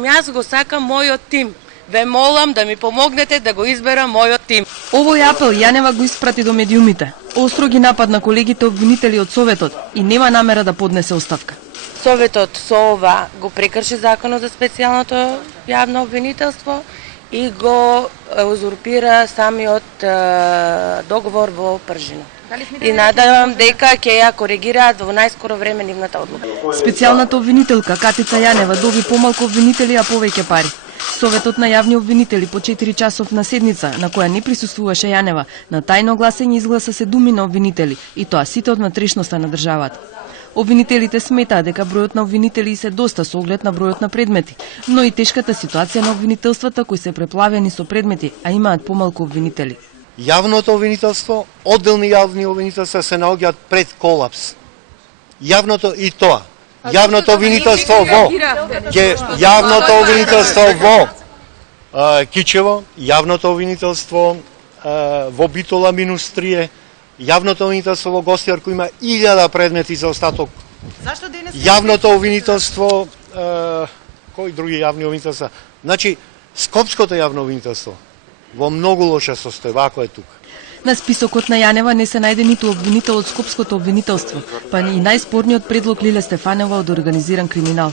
Јас го сакам мојот тим. Ве молам да ми помогнете да го изберам мојот тим. Овој апел Јанева го испрати до медиумите. Остро ги нападна колегите обвинители од Советот и нема намера да поднесе оставка. Советот со ова го прекрши законот за специјалното јавно обвинителство и го узурпира самиот договор во пржина. И надевам дека ќе ја коригираат во најскоро време нивната одлука. Специјалната обвинителка Катица Јанева доби помалку обвинители, а повеќе пари. Советот на јавни обвинители по 4 часовна седница, на која не присуствуваше Јанева, на тајно гласење изгласа 7 обвинители, и тоа сите од внатрешноста на државата. Обвинителите сметаат дека бројот на обвинители се доста со оглед на бројот на предмети, но и тешката ситуација на обвинителствата кои се преплавени со предмети, а имаат помалку обвинители. Јавното обвинителство, одделни јавни обвинителства се наоѓаат пред колапс. Јавното и тоа. Јавното обвинителство во Кичево, јавното обвинителство во Битола -3, јавното обвинителство во Гостивар кој има 1000 предмети за остаток. Зашто денес јавното обвинителство, кои други јавни обвинителства? Значи, Скопското јавно обвинителство во многу лоша состојба, ако е тука. На списокот на Јанева не се најде ниту обвинител од Скопското обвинителство, па и најспорниот предлог Лиле Стефанова од организиран криминал.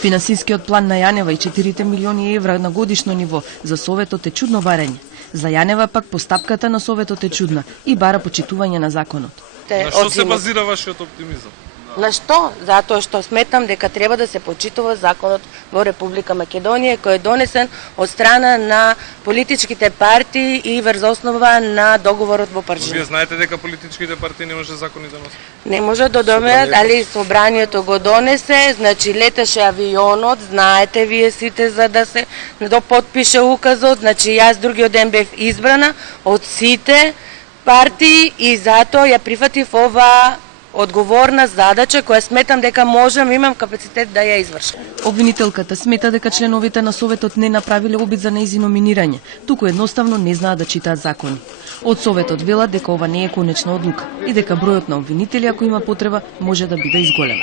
Финансискиот план на Јанева и 4 милиони евра на годишно ниво за Советот е чудно барење. За Јанева пак постапката на Советот е чудна и бара почитување на законот. На што се базира вашиот оптимизам? На што? Затоа што сметам дека треба да се почитува законот во Република Македонија кој е донесен од страна на политичките партии и врз основа на договорот во Пржина. Вие знаете дека политичките партии не може закони да носат? Не може да донесат, али собранието го донесе, значи леташе авионот, знаете вие сите за да се подпише указот, значи јас другиот ден бев избрана од сите партии и затоа ја прифатив ова одговорна задача која сметам дека можам, имам капацитет да ја извршам. Обвинителката смета дека членовите на Советот не направиле обид за нејзино минирање, туку едноставно не знаат да читаат закони. Од Советот велат дека ова не е конечна одлука и дека бројот на обвинители, ако има потреба, може да биде изголем.